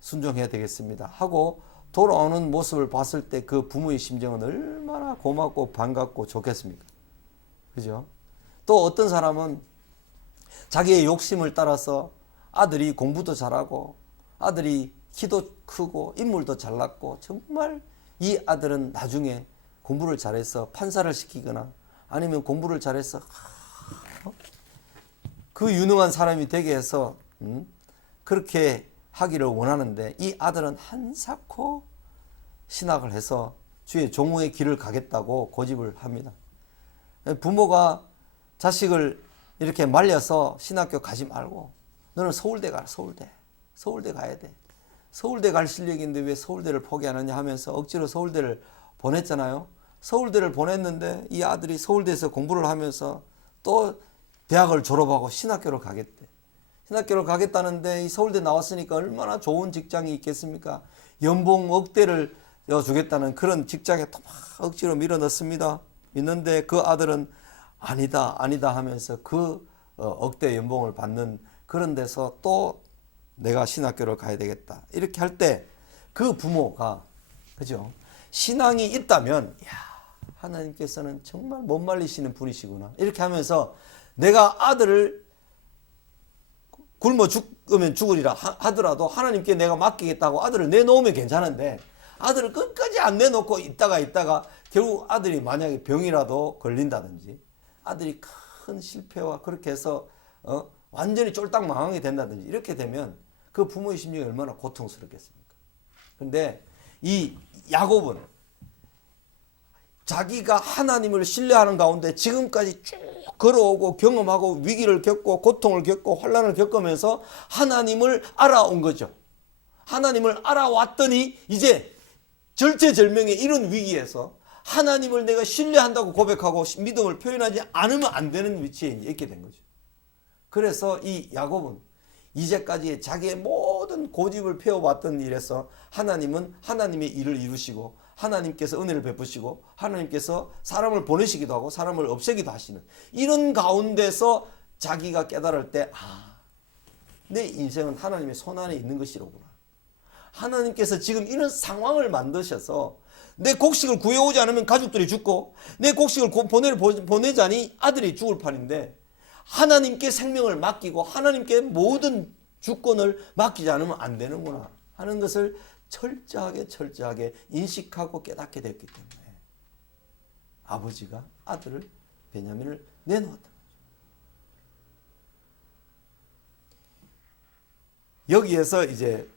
순종해야 되겠습니다 하고 돌아오는 모습을 봤을 때 그 부모의 심정은 얼마나 고맙고 반갑고 좋겠습니까? 그죠? 또 어떤 사람은 자기의 욕심을 따라서 아들이 공부도 잘하고 아들이 키도 크고 인물도 잘났고 정말 이 아들은 나중에 공부를 잘해서 판사를 시키거나 아니면 공부를 잘해서 그 유능한 사람이 되게 해서 그렇게 하기를 원하는데 이 아들은 한사코 신학을 해서 주의 종우의 길을 가겠다고 고집을 합니다. 부모가 자식을 이렇게 말려서 신학교 가지 말고 너는 서울대 가라. 서울대 가야 돼. 서울대 갈 실력인데 왜 서울대를 포기하느냐 하면서 억지로 서울대를 보냈잖아요. 서울대를 보냈는데 이 아들이 서울대에서 공부를 하면서 또 대학을 졸업하고 신학교를 가겠대. 신학교를 가겠다는데 이 서울대 나왔으니까 얼마나 좋은 직장이 있겠습니까? 연봉 억대를 주겠다는 그런 직장에 또 막 억지로 밀어넣습니다. 있는데 그 아들은 아니다 하면서 그 억대 연봉을 받는 그런 데서 또 내가 신학교를 가야 되겠다. 이렇게 할 때 그 부모가 그죠? 신앙이 있다면 하나님께서는 정말 못 말리시는 분이시구나. 이렇게 하면서 내가 아들을 굶어 죽으면 죽으리라 하더라도 하나님께 내가 맡기겠다고 아들을 내놓으면 괜찮은데 아들을 끝까지 안 내놓고 있다가 결국 아들이 만약에 병이라도 걸린다든지 아들이 큰 실패와 그렇게 해서 완전히 쫄딱 망하게 된다든지 이렇게 되면 그 부모의 심정이 얼마나 고통스럽겠습니까? 그런데 이 야곱은 자기가 하나님을 신뢰하는 가운데 지금까지 쭉 걸어오고 경험하고 위기를 겪고 고통을 겪고 환난을 겪으면서 하나님을 알아온 거죠. 하나님을 알아왔더니 이제 절체절명의 이런 위기에서 하나님을 내가 신뢰한다고 고백하고 믿음을 표현하지 않으면 안 되는 위치에 있게 된 거죠. 그래서 이 야곱은 이제까지 자기의 모든 고집을 펴왔던 일에서 하나님은 하나님의 일을 이루시고 하나님께서 은혜를 베푸시고 하나님께서 사람을 보내시기도 하고 사람을 없애기도 하시는 이런 가운데서 자기가 깨달을 때 내 인생은 하나님의 손안에 있는 것이로구나. 하나님께서 지금 이런 상황을 만드셔서 내 곡식을 구해오지 않으면 가족들이 죽고 내 곡식을 보내자니 아들이 죽을 판인데 하나님께 생명을 맡기고 하나님께 모든 주권을 맡기지 않으면 안 되는구나 하는 것을 철저하게 인식하고 깨닫게 됐기 때문에 아버지가 아들을 베냐민을 내놓았다. 여기에서 이제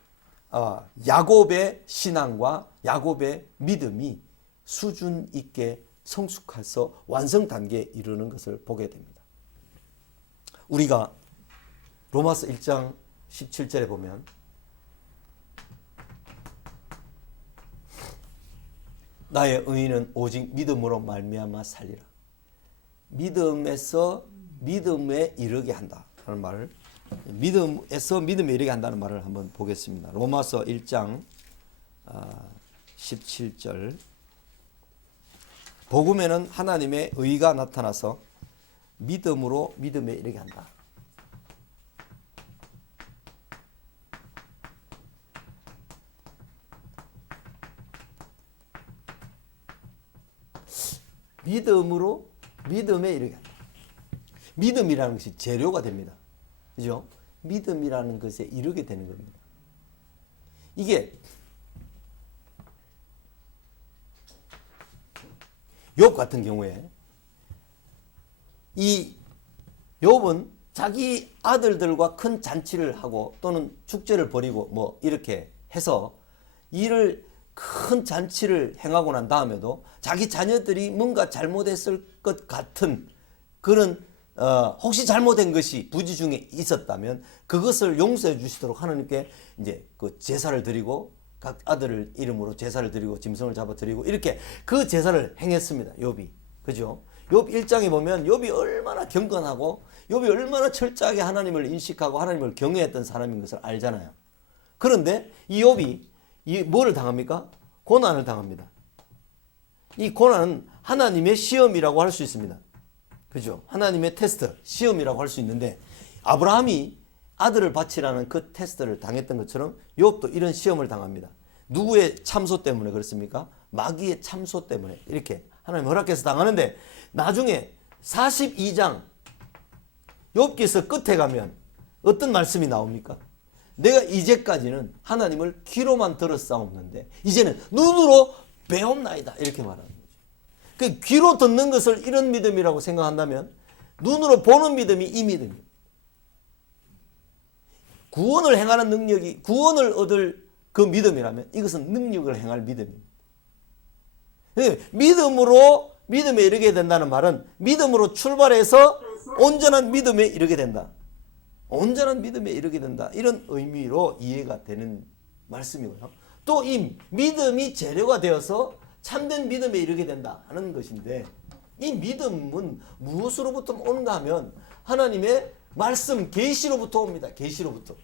야곱의 신앙과 야곱의 믿음이 수준 있게 성숙해서 완성 단계에 이르는 것을 보게 됩니다. 우리가 로마서 1장 17절에 보면 나의 의인은 오직 믿음으로 말미암아 살리라. 믿음에서 믿음에 이르게 한다 하는 말을 믿음에서 믿음에 이르게 한다는 말을 한번 보겠습니다. 로마서 1장 17절 복음에는 하나님의 의가 나타나서 믿음으로 믿음에 이르게 한다. 믿음으로 믿음에 이르게 한다. 믿음이라는 것이 재료가 됩니다. 그죠? 믿음이라는 것에 이르게 되는 겁니다. 이게 욥 같은 경우에 이 욥은 자기 아들들과 큰 잔치를 하고 또는 축제를 벌이고 뭐 이렇게 해서 일을 큰 잔치를 행하고 난 다음에도 자기 자녀들이 뭔가 잘못했을 것 같은 그런 혹시 잘못된 것이 부지 중에 있었다면 그것을 용서해 주시도록 하나님께 이제 그 제사를 드리고 각 아들을 이름으로 제사를 드리고 짐승을 잡아 드리고 이렇게 그 제사를 행했습니다. 욥이. 그죠? 욥 1장에 보면 욥이 얼마나 경건하고 욥이 얼마나 철저하게 하나님을 인식하고 하나님을 경외했던 사람인 것을 알잖아요. 그런데 이 욥이 뭐를 당합니까? 고난을 당합니다. 이 고난은 하나님의 시험이라고 할 수 있습니다. 그죠? 하나님의 테스트, 시험이라고 할 수 있는데 아브라함이 아들을 바치라는 그 테스트를 당했던 것처럼 욥도 이런 시험을 당합니다. 누구의 참소 때문에 그렇습니까? 마귀의 참소 때문에 이렇게 하나님 허락해서 당하는데 나중에 42장 욥기서 끝에 가면 어떤 말씀이 나옵니까? 내가 이제까지는 하나님을 귀로만 들었사옵는데 이제는 눈으로 배움나이다 이렇게 말하는 거죠. 그 귀로 듣는 것을 이런 믿음이라고 생각한다면 눈으로 보는 믿음이 이 믿음이에요. 구원을 행하는 능력이 구원을 얻을 그 믿음이라면 이것은 능력을 행할 믿음입니다. 믿음으로 믿음에 이르게 된다는 말은 믿음으로 출발해서 온전한 믿음에 이르게 된다. 온전한 믿음에 이르게 된다. 이런 의미로 이해가 되는 말씀이고요. 또 이 믿음이 재료가 되어서 참된 믿음에 이르게 된다 하는 것인데 이 믿음은 무엇으로부터 오는가 하면 하나님의 말씀 계시로부터 옵니다. 계시로부터.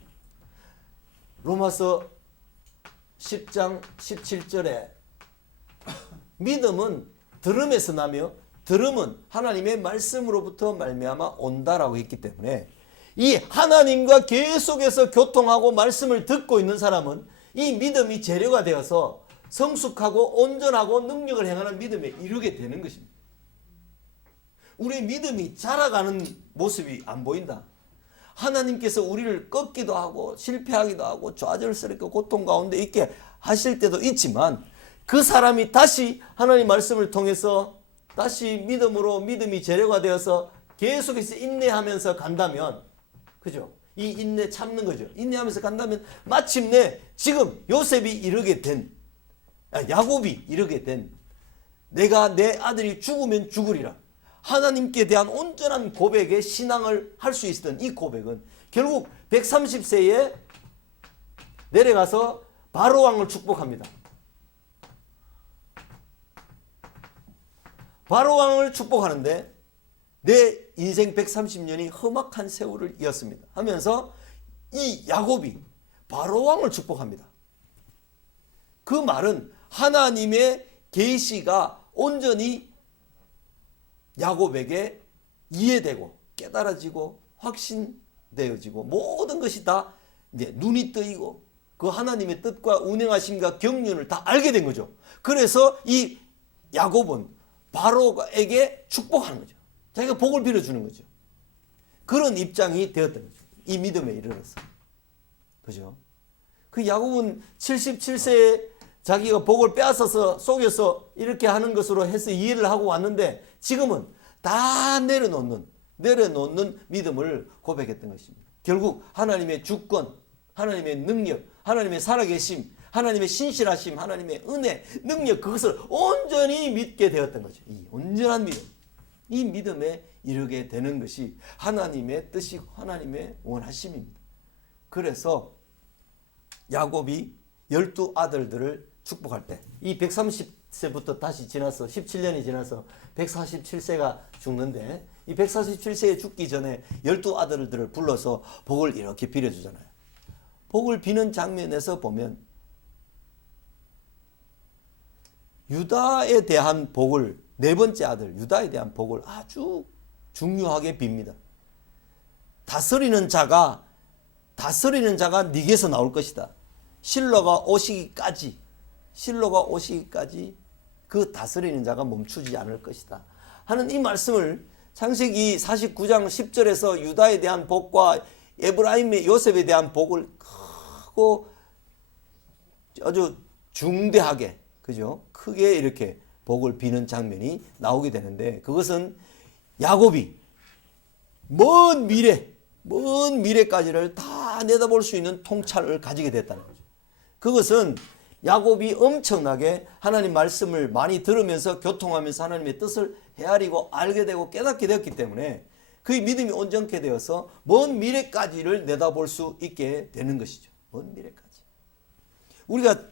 로마서 10장 17절에 믿음은 들음에서 나며 들음은 하나님의 말씀으로부터 말미암아 온다라고 했기 때문에 이 하나님과 계속해서 교통하고 말씀을 듣고 있는 사람은 이 믿음이 재료가 되어서 성숙하고 온전하고 능력을 행하는 믿음에 이르게 되는 것입니다. 우리의 믿음이 자라가는 모습이 안 보인다. 하나님께서 우리를 꺾기도 하고 실패하기도 하고 좌절스럽게 고통 가운데 있게 하실 때도 있지만 그 사람이 다시 하나님 말씀을 통해서 다시 믿음으로 믿음이 재료가 되어서 계속해서 인내하면서 간다면 그죠? 이 인내 참는 거죠. 인내하면서 간다면 마침내 지금 요셉이 이르게 된 야곱이 이르게 된 내가 내 아들이 죽으면 죽으리라. 하나님께 대한 온전한 고백의 신앙을 할 수 있었던 이 고백은 결국 130세에 내려가서 바로 왕을 축복합니다. 바로 왕을 축복하는데 내 인생 130년이 험악한 세월을 이었습니다 하면서 이 야곱이 바로 왕을 축복합니다. 그 말은 하나님의 계시가 온전히 야곱에게 이해되고 깨달아지고 확신되어지고 모든 것이 다 이제 눈이 뜨이고 그 하나님의 뜻과 운행하심과 경륜을 다 알게 된 거죠. 그래서 이 야곱은 바로에게 축복하는 거죠. 자기가 복을 빌어주는 거죠. 그런 입장이 되었던 거죠. 이 믿음에 이르러서. 그죠? 그 야곱은 77세에 자기가 복을 빼앗아서 속여서 이렇게 하는 것으로 해서 이해를 하고 왔는데 지금은 다 내려놓는 믿음을 고백했던 것입니다. 결국 하나님의 주권, 하나님의 능력, 하나님의 살아계심, 하나님의 신실하심, 하나님의 은혜, 능력 그것을 온전히 믿게 되었던 거죠. 이 온전한 믿음, 이 믿음에 이르게 되는 것이 하나님의 뜻이고 하나님의 원하심입니다. 그래서 야곱이 12아들들을 축복할 때 이 130세부터 다시 지나서 17년이 지나서 147세가 죽는데 이 147세에 죽기 전에 12아들들을 불러서 복을 이렇게 빌어주잖아요. 복을 비는 장면에서 보면 유다에 대한 복을 네 번째 아들 유다에 대한 복을 아주 중요하게 빕니다. 다스리는 자가 네게서 나올 것이다. 실로가 오시기까지 그 다스리는 자가 멈추지 않을 것이다 하는 이 말씀을 창세기 49장 10절에서 유다에 대한 복과 에브라임의 요셉에 대한 복을 크고 아주 중대하게 그죠? 크게 이렇게 복을 비는 장면이 나오게 되는데 그것은 야곱이 먼 미래까지를 다 내다볼 수 있는 통찰을 가지게 됐다는 거죠. 그것은 야곱이 엄청나게 하나님 말씀을 많이 들으면서 교통하면서 하나님의 뜻을 헤아리고 알게 되고 깨닫게 되었기 때문에 그의 믿음이 온전케 되어서 먼 미래까지를 내다볼 수 있게 되는 것이죠. 먼 미래까지. 우리가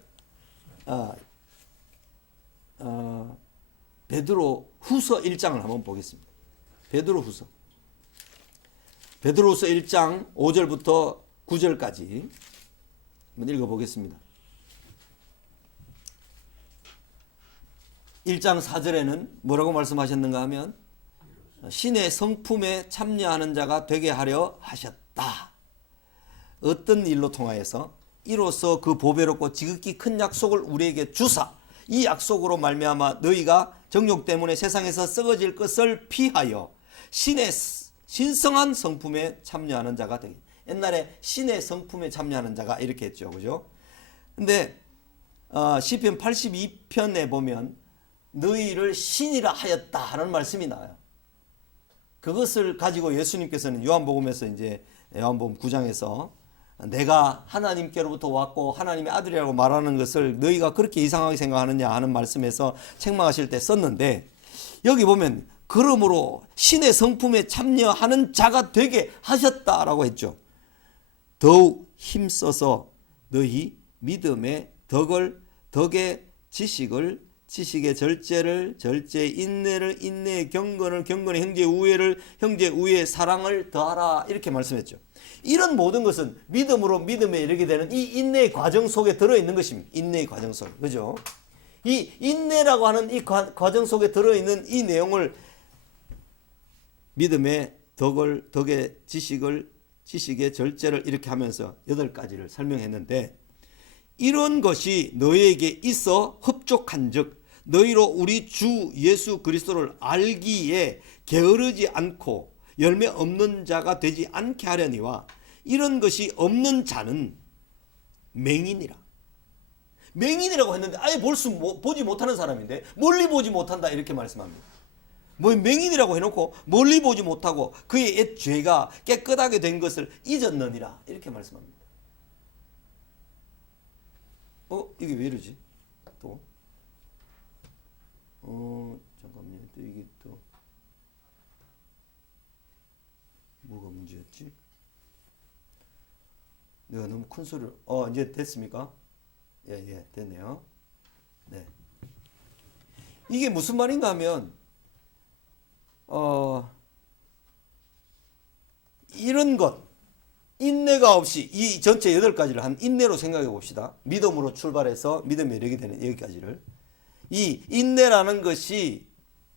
베드로 후서 1장을 한번 보겠습니다. 베드로 후서 1장 5절부터 9절까지 한번 읽어보겠습니다. 1장 4절에는 뭐라고 말씀하셨는가 하면 신의 성품에 참여하는 자가 되게 하려 하셨다. 어떤 일로 통하여서 이로써 그 보배롭고 지극히 큰 약속을 우리에게 주사 이 약속으로 말미암아 너희가 정욕 때문에 세상에서 썩어질 것을 피하여 신의 신성한 성품에 참여하는 자가 되게. 옛날에 신의 성품에 참여하는 자가 이렇게 했죠. 그죠? 근데 시편 82편에 보면 너희를 신이라 하였다 하는 말씀이 나와요. 그것을 가지고 예수님께서는 요한복음에서 이제 요한복음 9장에서 내가 하나님께로부터 왔고 하나님의 아들이라고 말하는 것을 너희가 그렇게 이상하게 생각하느냐 하는 말씀에서 책망하실 때 썼는데 여기 보면 그러므로 신의 성품에 참여하는 자가 되게 하셨다라고 했죠. 더욱 힘써서 너희 믿음의 덕의 지식의 절제를 절제의 인내를 인내의 경건을 경건의 형제의 우애를 형제의 우애의 사랑을 더하라 이렇게 말씀했죠. 이런 모든 것은 믿음으로 믿음에 이르게 되는 이 인내의 과정 속에 들어있는 것입니다. 인내의 과정 속에. 그죠? 이 인내라고 하는 이 과정 속에 들어있는 이 내용을 믿음의 덕의 지식의 절제를 이렇게 하면서 8가지를 설명했는데 이런 것이 너희에게 있어 흡족한즉 너희로 우리 주 예수 그리스도를 알기에 게으르지 않고 열매 없는 자가 되지 않게 하려니와 이런 것이 없는 자는 맹인이라고 했는데 아예 보지 못하는 사람인데 멀리 보지 못한다 이렇게 말씀합니다. 뭐 맹인이라고 해놓고 멀리 보지 못하고 그의 옛 죄가 깨끗하게 된 것을 잊었느니라 이렇게 말씀합니다. 이게 왜 이러지? 또 잠깐만요. 또 이게 또 뭐가 문제였지? 내가 너무 큰 소리를 이제 됐습니까? 예, 됐네요. 네. 이게 무슨 말인가 하면 인내가 없이 이 전체 8가지를 한 인내로 생각해 봅시다. 믿음으로 출발해서 믿음에 이르게 되는 여기까지를. 이 인내라는 것이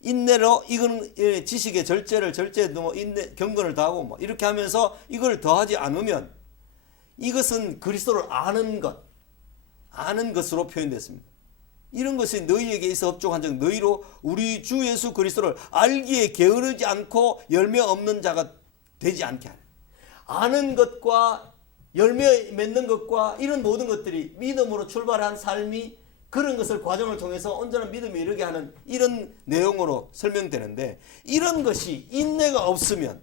인내로 이거는 지식의 절제에 뭐 인내 경건을 다하고 뭐 이렇게 하면서 이걸 더하지 않으면 이것은 그리스도를 아는 것으로 표현됐습니다. 이런 것이 너희에게 있어 업종한 적 너희로 우리 주 예수 그리스도를 알기에 게으르지 않고 열매 없는 자가 되지 않게 하라. 아는 것과 열매 맺는 것과 이런 모든 것들이 믿음으로 출발한 삶이 그런 것을 과정을 통해서 온전한 믿음에 이르게 하는 이런 내용으로 설명되는데, 이런 것이 인내가 없으면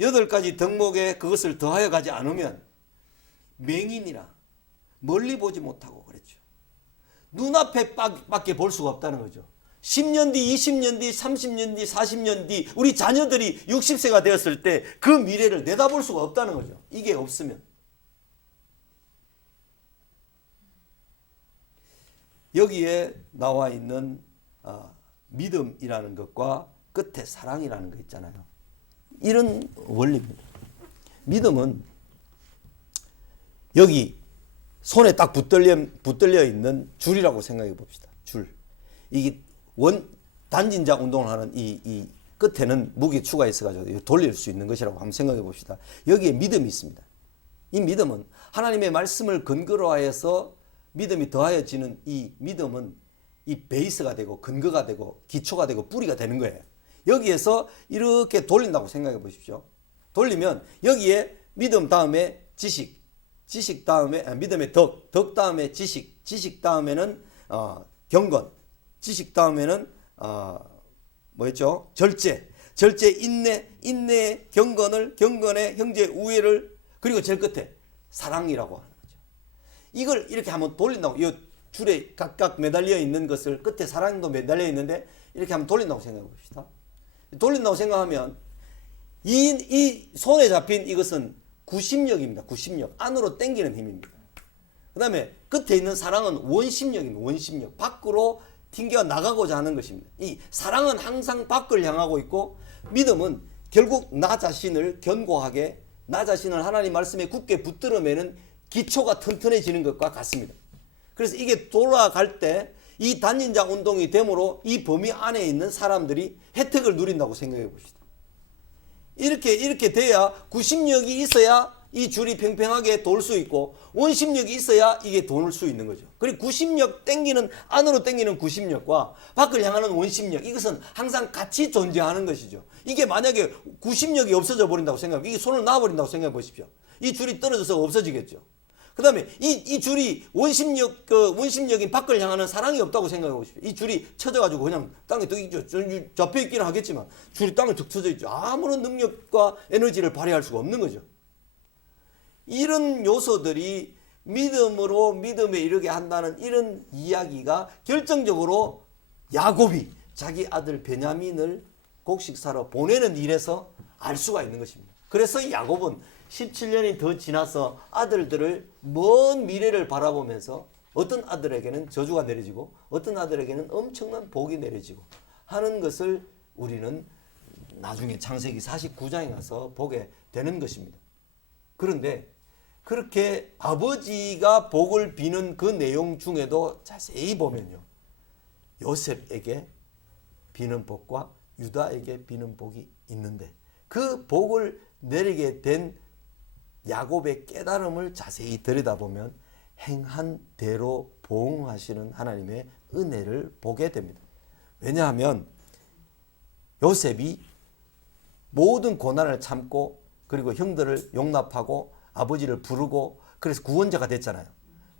8가지 덕목에 그것을 더하여 가지 않으면 맹인이라 멀리 보지 못하고 그랬죠. 눈앞에 밖에 볼 수가 없다는 거죠. 10년 뒤, 20년 뒤, 30년 뒤, 40년 뒤 우리 자녀들이 60세가 되었을 때 그 미래를 내다볼 수가 없다는 거죠. 이게 없으면. 여기에 나와 있는 믿음이라는 것과 끝에 사랑이라는 거 있잖아요. 이런 원리입니다. 믿음은 여기 손에 딱 붙들려 있는 줄이라고 생각해 봅시다. 줄. 이게 단진자 운동을 하는 이 끝에는 무게추가 있어가지고 돌릴 수 있는 것이라고 한번 생각해 봅시다. 여기에 믿음이 있습니다. 이 믿음은 하나님의 말씀을 근거로 하여서 믿음이 더하여지는 이 믿음은 이 베이스가 되고 근거가 되고 기초가 되고 뿌리가 되는 거예요. 여기에서 이렇게 돌린다고 생각해 보십시오. 돌리면 여기에 믿음 다음에 지식 다음에 믿음의 덕 다음에 지식 다음에는 경건, 지식 다음에는 뭐였죠? 절제 인내 경건의 형제 우애를, 그리고 제일 끝에 사랑이라고 하는 거죠. 이걸 이렇게 한번 돌린다고, 이 줄에 각각 매달려 있는 것을 끝에 사랑도 매달려 있는데 이렇게 한번 돌린다고 생각해 봅시다. 돌린다고 생각하면 이 손에 잡힌 이것은 구심력입니다. 구심력. 안으로 당기는 힘입니다. 그 다음에 끝에 있는 사랑은 원심력입니다. 원심력. 밖으로 튕겨 나가고자 하는 것입니다. 이 사랑은 항상 밖을 향하고 있고, 믿음은 결국 나 자신을 견고하게, 나 자신을 하나님 말씀에 굳게 붙들어 매는 기초가 튼튼해지는 것과 같습니다. 그래서 이게 돌아갈 때 이 단인자 운동이 됨으로 이 범위 안에 있는 사람들이 혜택을 누린다고 생각해 봅시다. 이렇게 돼야 구심력이 있어야 이 줄이 팽팽하게 돌 수 있고, 원심력이 있어야 이게 도는 수 있는 거죠. 그리고 구심력 안으로 당기는 구심력과 밖을 향하는 원심력, 이것은 항상 같이 존재하는 것이죠. 이게 만약에 구심력이 없어져 버린다고 생각하면, 이게 손을 놔버린다고 생각해 보십시오. 이 줄이 떨어져서 없어지겠죠. 그 다음에 이 줄이 원심력인 밖을 향하는 사랑이 없다고 생각해 보십시오. 이 줄이 쳐져가지고 그냥 땅에 뚝 있죠. 잡혀 있기는 하겠지만 줄이 땅에 뚝 쳐져 있죠. 아무런 능력과 에너지를 발휘할 수가 없는 거죠. 이런 요소들이 믿음으로 믿음에 이르게 한다는 이런 이야기가 결정적으로 야곱이 자기 아들 베냐민을 곡식사로 보내는 일에서 알 수가 있는 것입니다. 그래서 야곱은 17년이 더 지나서 아들들을 먼 미래를 바라보면서 어떤 아들에게는 저주가 내려지고 어떤 아들에게는 엄청난 복이 내려지고 하는 것을 우리는 나중에 창세기 49장에 가서 보게 되는 것입니다. 그런데 그렇게 아버지가 복을 비는 그 내용 중에도 자세히 보면요, 요셉에게 비는 복과 유다에게 비는 복이 있는데, 그 복을 내리게 된 야곱의 깨달음을 자세히 들여다보면 행한 대로 보응하시는 하나님의 은혜를 보게 됩니다. 왜냐하면 요셉이 모든 고난을 참고, 그리고 형들을 용납하고 아버지를 부르고, 그래서 구원자가 됐잖아요.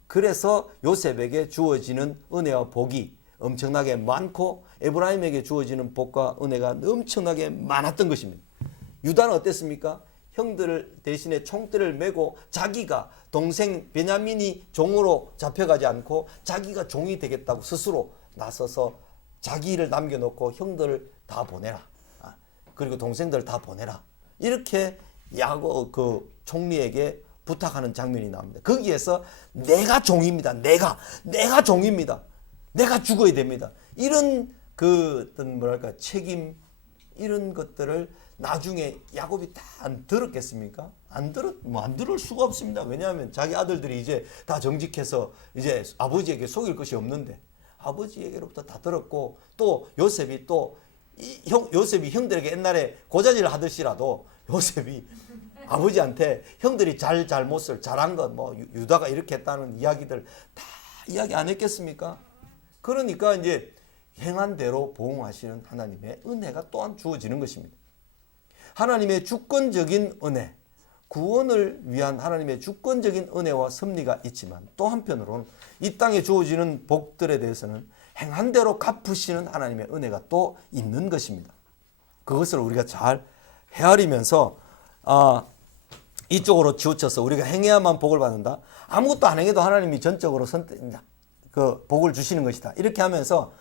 그래서 요셉에게 주어지는 은혜와 복이 엄청나게 많고, 에브라임에게 주어지는 복과 은혜가 엄청나게 많았던 것입니다. 유다는 어땠습니까? 형들 대신에 총대를 메고 자기가 동생 베냐민이 종으로 잡혀가지 않고 자기가 종이 되겠다고 스스로 나서서 자기 일을 남겨놓고 형들을 다 보내라, 그리고 동생들 다 보내라, 이렇게 야곱 그 총리에게 부탁하는 장면이 나옵니다. 거기에서 내가 종입니다. 내가 종입니다. 내가 죽어야 됩니다. 이런 그 어떤 뭐랄까 책임 이런 것들을 나중에 야곱이 다 안 들었겠습니까? 안 들을 수가 없습니다. 왜냐하면 자기 아들들이 이제 다 정직해서 이제 아버지에게 속일 것이 없는데 아버지에게로부터 다 들었고, 또 요셉이 요셉이 형들에게 옛날에 고자질을 하듯이라도 요셉이 아버지한테 형들이 잘못을 잘한 것, 뭐 유다가 이렇게 했다는 이야기들 다 이야기 안 했겠습니까? 그러니까 이제 행한 대로 보응하시는 하나님의 은혜가 또한 주어지는 것입니다. 하나님의 주권적인 은혜, 구원을 위한 하나님의 주권적인 은혜와 섭리가 있지만, 또 한편으로는 이 땅에 주어지는 복들에 대해서는 행한 대로 갚으시는 하나님의 은혜가 또 있는 것입니다. 그것을 우리가 잘 헤아리면서 이쪽으로 치우쳐서 우리가 행해야만 복을 받는다, 아무것도 안 행해도 하나님이 전적으로 그 복을 주시는 것이다, 이렇게 하면서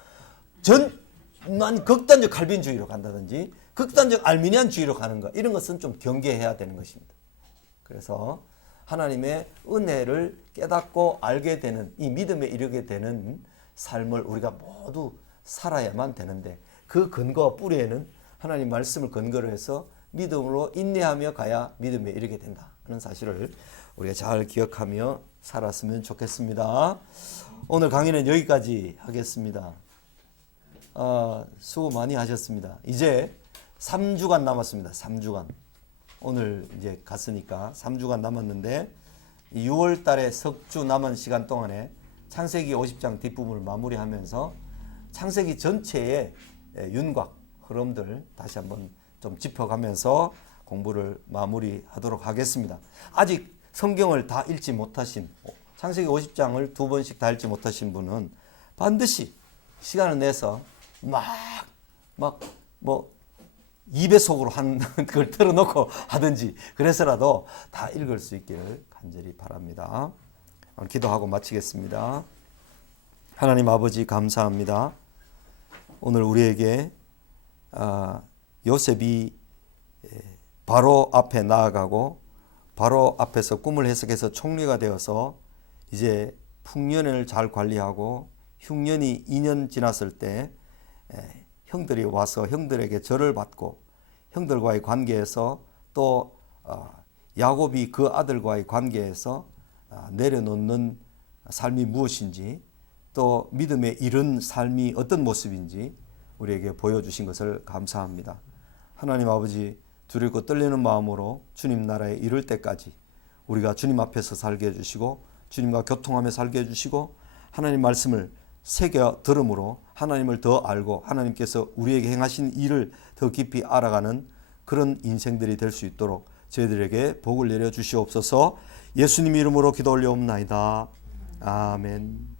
극단적 칼빈주의로 간다든지 극단적 알미니안주의로 가는 것, 이런 것은 좀 경계해야 되는 것입니다. 그래서 하나님의 은혜를 깨닫고 알게 되는, 이 믿음에 이르게 되는 삶을 우리가 모두 살아야만 되는데, 그 근거와 뿌리에는 하나님 말씀을 근거로 해서 믿음으로 인내하며 가야 믿음에 이르게 된다 하는 사실을 우리가 잘 기억하며 살았으면 좋겠습니다. 오늘 강의는 여기까지 하겠습니다. 수고 많이 하셨습니다. 이제 3주간 남았습니다. 3주간. 오늘 이제 갔으니까 3주간 남았는데, 6월 달에 석주 남은 시간 동안에 창세기 50장 뒷부분을 마무리하면서 창세기 전체의 윤곽, 흐름들 다시 한번 좀 짚어가면서 공부를 마무리하도록 하겠습니다. 아직 성경을 다 읽지 못하신, 창세기 50장을 2번씩 다 읽지 못하신 분은 반드시 시간을 내서 뭐 2배속으로 한 그걸 틀어놓고 하든지 그래서라도 다 읽을 수 있기를 간절히 바랍니다. 오늘 기도하고 마치겠습니다. 하나님 아버지, 감사합니다. 오늘 우리에게 요셉이 바로 앞에 나아가고 바로 앞에서 꿈을 해석해서 총리가 되어서 이제 풍년을 잘 관리하고 흉년이 2년 지났을 때 형들이 와서 형들에게 절을 받고, 형들과의 관계에서 또 야곱이 그 아들과의 관계에서 내려놓는 삶이 무엇인지, 또 믿음에 이른 삶이 어떤 모습인지 우리에게 보여주신 것을 감사합니다. 하나님 아버지, 두렵고 떨리는 마음으로 주님 나라에 이를 때까지 우리가 주님 앞에서 살게 해주시고, 주님과 교통하며 살게 해주시고, 하나님 말씀을 새겨 들음으로 하나님을 더 알고 하나님께서 우리에게 행하신 일을 더 깊이 알아가는 그런 인생들이 될 수 있도록 저희들에게 복을 내려 주시옵소서. 예수님 이름으로 기도 올려옵나이다. 아멘.